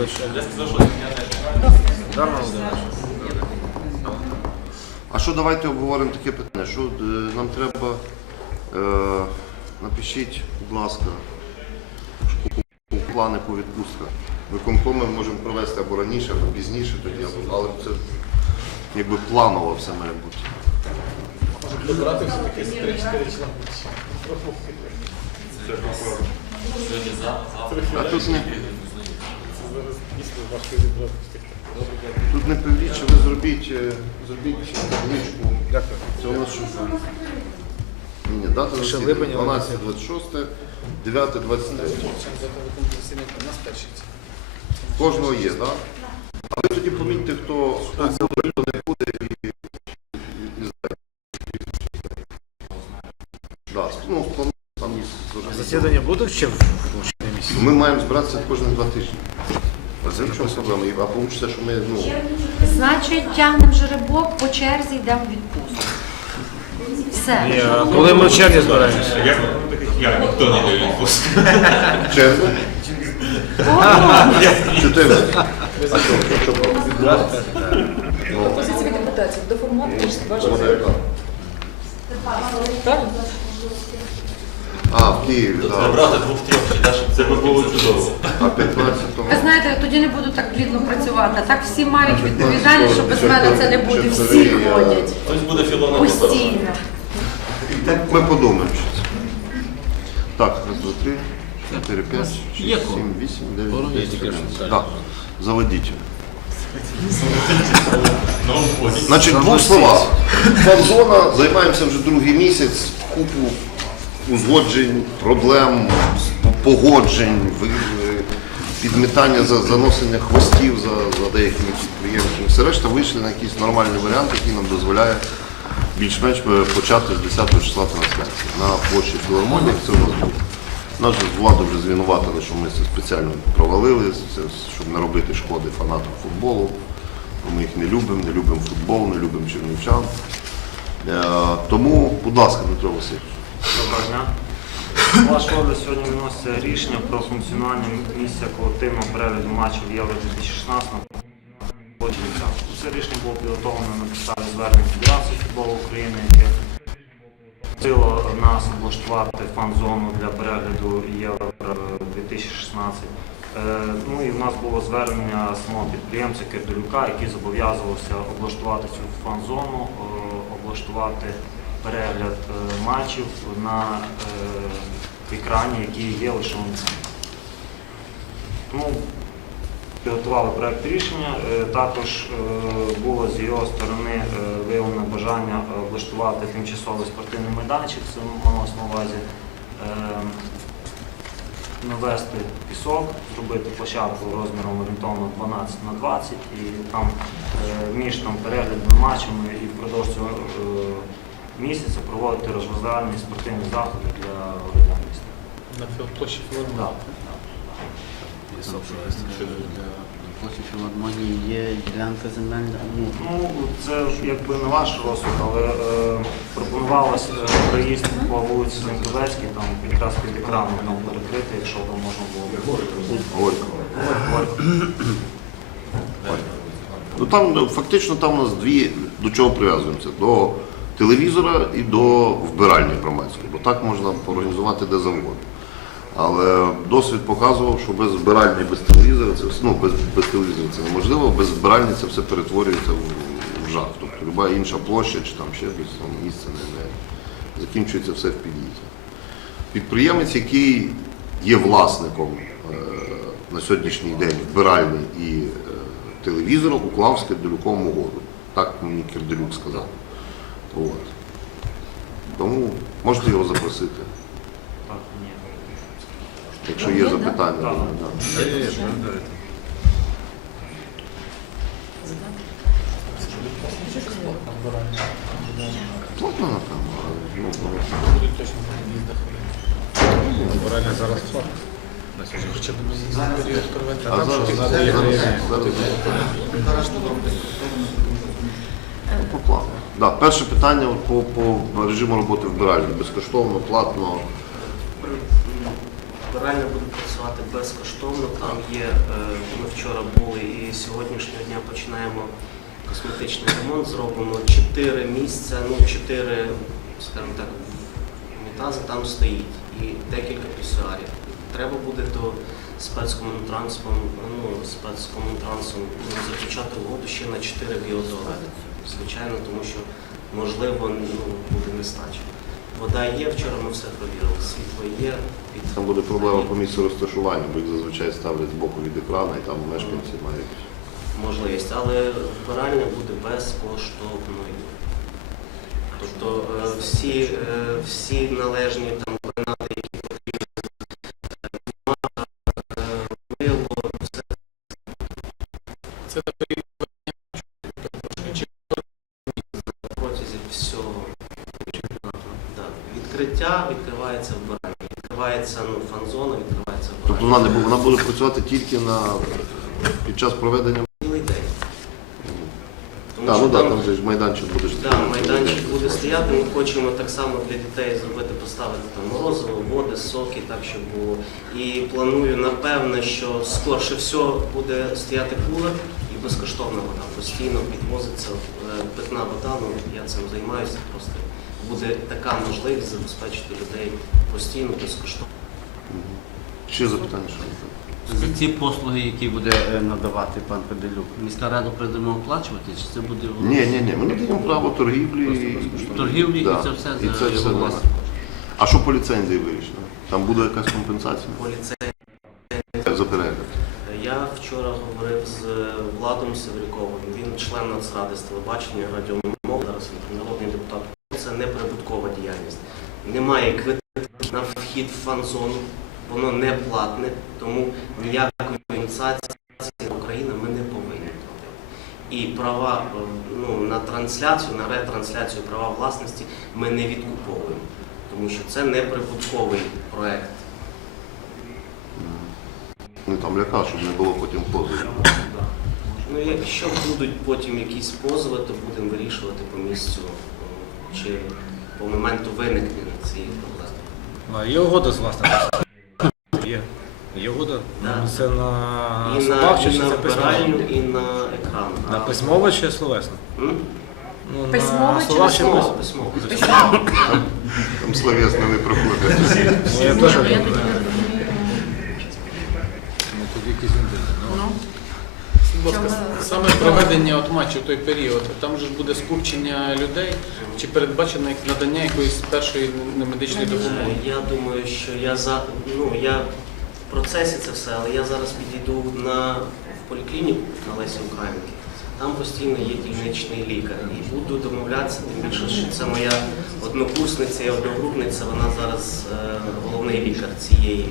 Володимирович. А що давайте обговоримо таке питання? Що е, нам треба, е, напишіть, будь ласка, плани по відпустках. Виконкоми можемо провести або раніше, або пізніше тоді, або, але це якби планово все має бути. Добрати все-таки з 3-4 члени. А тут не, Це зараз дійсно важко зібрати тут не півріччя, ви зробіть, е, зробіть табличку. Дякую. Це у нас що? Ні, ні, дата Ще засідання липень, 12, 26, 9, 23. Кожного є, так? А ви тоді помітьте, хто, хто буде, хто не буде і, і. Да, ну, сплану- там є. Засідання будуть ще в ну, місяці? Ми маємо збиратися кожні два тижні. А це проблеми. А вийде, що ми, ну, Значить, тягнемо жеребок, по черзі йдемо в відпустку. Все. Ні, а коли ми в черзі збираємося? Як, як ніхто не дає відпуск. О, 14. А що, що? Пропозиції від депутатів до формату вашого Вона яка? правильно? А, в Києві, так. Забрати двох-трьох, це б було чудово. А 15-го? Ви знаєте, тоді не буду так плідно працювати. Так всі мають відповідальність, що без мене це не буде. Всі ходять. Хтось буде філоном Постійно. Ми подумаємо ще це. Так, раз, два, три, чотири, п'ять, шість, сім, вісім, дев'ять, десять, одинадцять. Так, заводіть. Значить, в двох словах. Фан-зона, займаємося вже другий місяць, купу узгоджень, проблем, погоджень, підмітання, за- заносення хвостів за, за деякими підприємцями. Все решта вийшли на якийсь нормальний варіант, який нам дозволяє більш-менш почати з 10 числа трансляції на площі філармонії. Це у нас було. Нас же влада вже звинуватили, що ми це спеціально провалили, щоб не робити шкоди фанатам футболу. Ми їх не любимо, не любимо футбол, не любимо чернівчан. Е, Тому, будь ласка, Дмитро Васильович. Доброго дня. Ваш розгляд сьогодні виноситься рішення про функціонування місця колективного перегляду матчів Євро 2016 на Чернівцях. Це рішення було підготовлено на підставі звернень Федерації футболу України, яке просило нас облаштувати фан-зону для перегляду Євро 2016. Е, Ну і в нас було звернення самого підприємця Кирдолюка, який зобов'язувався облаштувати цю фан-зону, е, облаштувати перегляд е, матчів на е, екрані, який є лише онлайн. Тому підготували проект рішення. Е, Також було з його сторони виявлено бажання облаштувати тимчасовий спортивний майданчик, це малось на увазі. Навести пісок, зробити площадку розміром орієнтовно 12 на 20 і там між там переглядними матчами і впродовж цього місяця проводити розважальні спортивні заходи для громадян міста. На площі філармонії. Так. Площі філармонії є ділянка земельна. Ну, Ну, це якби не ваш розсуд, але е, пропонувалось е, проїзд по вулиці Зенковецькій, там якраз під екраном там перекрити, якщо там можна було б. Ну там фактично там у нас дві до чого прив'язуємося? До телевізора і до вбиральні громадської, бо так можна організувати де завгодно. Але досвід показував, що без збиральні, без телевізора це ну, без, без телевізора це неможливо, без збиральні це все перетворюється в, в жах. Тобто люба інша площа чи там ще там місце не, не закінчується все в під'їзді. Підприємець, який є власником е, на сьогоднішній день вбиральні і е, телевізора, уклав з Кирдилюком угоду. Так мені Кирдилюк сказав. От. Тому можете його запросити, Так, ні. якщо є запитання. Так. Да. Плотно напевно, але, ну. Збирання зараз хто? Хоча б на період проведення. А зараз, зараз, зараз, зараз. По плану. Да, перше питання по, по режиму роботи вбиральні. Безкоштовно, платно. Збиральня буде працювати безкоштовно. Там є, е, ми вчора були і сьогоднішнього дня починаємо косметичний ремонт. Зробимо чотири місця, ну чотири, скажімо так, унітази там стоїть і декілька пісуарів. Треба буде до спецкомунтрансом, ну, спецкомунтрансом ну, заключати угоду ще на чотири біотуалети. Звичайно, тому що можливо ну, буде нестача. Вода є, вчора ми все провірили, світло є. Під... Там буде проблема по місцю розташування, бо їх зазвичай ставлять збоку від екрану, і там мешканці мають. можливість, але вбиральня буде безкоштовною. Тобто е, всі, е, всі належні там Відкриття відкривається вбиральня, відкривається ну, фан-зона, відкривається Тобто вона не вона буде працювати тільки на під час проведення. Цілий день. Тому Так, що ну так, там- там же ж майданчик буде ж. Да, майданчик буде стояти. Ми хочемо так само для дітей зробити, поставити там морозиво, води, соки, так щоб було. І планую, напевне, що скорше всього буде стояти кулер і безкоштовна вода. Постійно підвозиться е, питна вода. Ну я цим займаюся. Просто буде така можливість забезпечити людей постійно безкоштовно. Ще запитання, що За ці послуги, які буде е, надавати пан Педелюк, міська рада придемо оплачувати, чи це буде Ні, ні, ні. Ми надаємо право торгівлі і торгівлі Да. і це все І за це його все власність? А що по ліцензії вирішено? Там буде якась компенсація Поліцей. за перегляд. Я вчора говорив з Владом Севрюковим. Він член Нацради з телебачення, радіомов, зараз він. Це не прибуткова діяльність. Немає квитків на вхід в фан-зону, воно не платне, тому ніякої компенсації України ми не повинні робити. І права ну, на трансляцію, на ретрансляцію права власності ми не відкуповуємо, тому що це не прибутковий проект. Ну там лякав, щоб не було потім позовів. Ну, якщо будуть потім якісь позови, то будемо вирішувати по місцю чи по моменту виникнення цієї проблеми. А, Є угода з власником. Є. Є угода. Да. Це на І на, словах чи і на це письмово? і на екран. На А- письмово чи словесно? М? Ну, Письмово на чи словах чи Письмово, письмово? письмово. Там словесно не проходить. Ну, я теж Ні, я думаю. Будь ласка, саме проведення от матчу той період, там же ж буде скупчення людей, чи передбачено як надання якоїсь першої медичної допомоги? Я думаю, що я за ну я в процесі це все, але я зараз підійду на поліклініку на Лесі Українки. Там постійно є дільничний лікар. І буду домовлятися, тим більше, що це моя однокурсниця і одногрупниця, вона зараз е, головний лікар цієї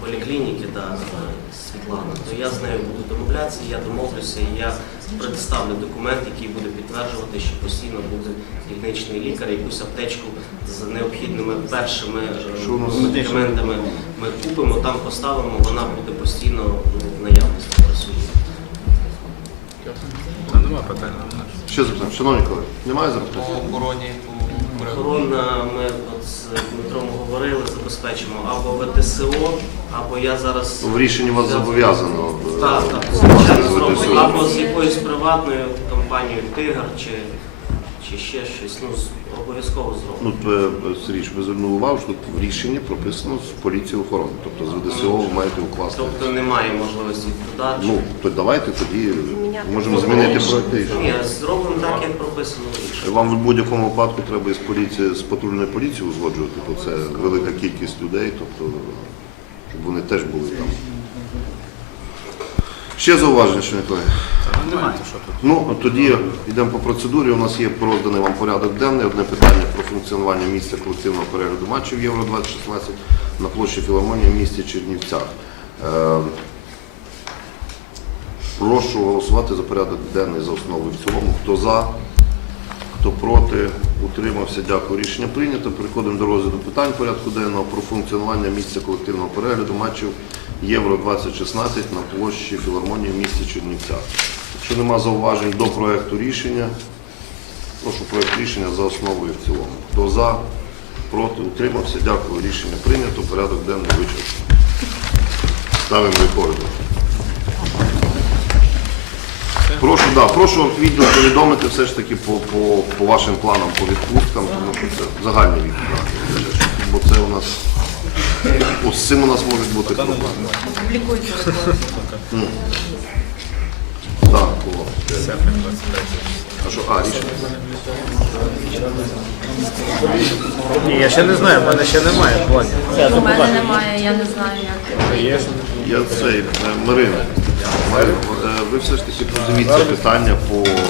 поліклініки, да, е, Світлана. То я з нею буду домовлятися, я домовлюся, і я представлю документ, який буде підтверджувати, що постійно буде дільничний лікар, якусь аптечку з необхідними першими е, Що медикаментами ми купимо, там поставимо, вона буде постійно ну, в наявності працює. Та Нема питань. Ще запитання. Шановні колеги, немає запитань? охороні, Охорона, ми от з Дмитром говорили, забезпечимо або ВТСО, або я зараз В рішенні вас зобов'язано. е, Так, так, звичайно, зробимо. Або з якоюсь приватною компанією Тигр чи, чи ще щось. Ну, обов'язково зробимо. Ну, е, Сергій, ви звернули увагу, що тут в рішенні прописано з поліції охорони. Тобто з ВДСО ви маєте укласти. Тобто немає можливості додати. Ну, то давайте тоді можемо змінити проект. Ні, зробимо так, як прописано в рішенні. Вам в будь-якому випадку треба із поліції, з патрульної поліції узгоджувати, бо це велика кількість людей, тобто, щоб вони теж були там. Ще зауваження, що не колеги? Немає. Ну, тоді йдемо по процедурі. У нас є розданий вам порядок денний. Одне питання про функціонування місця колективного перегляду матчів Євро 2016 на площі Філармонії в місті Чернівцях. Е, Прошу голосувати за порядок денний за основу і в цілому. Хто за, хто проти, утримався. Дякую. Рішення прийнято. Переходимо до розгляду питань порядку денного про функціонування місця колективного перегляду матчів Євро 2016 на площі Філармонії в місті Чернівцях. Якщо нема зауважень до проекту рішення, прошу проект рішення за основу і в цілому. Хто за, Проти, утримався. Дякую. Рішення прийнято. Порядок денний вичерпано. Ставимо рекорди. Прошу, да, прошу відео повідомити все ж таки по, по, по вашим планам по відпусткам, тому що це загальні відпустки. Бо це у нас ось з цим у нас можуть бути проблеми. Публікуйте рекорд. Так, було. А що, а, рішення. Ні, я ще не знаю, в мене ще немає планів. У мене немає, я не знаю, як. Я цей, е, Марина, Марина, е, ви все ж таки подивіться питання по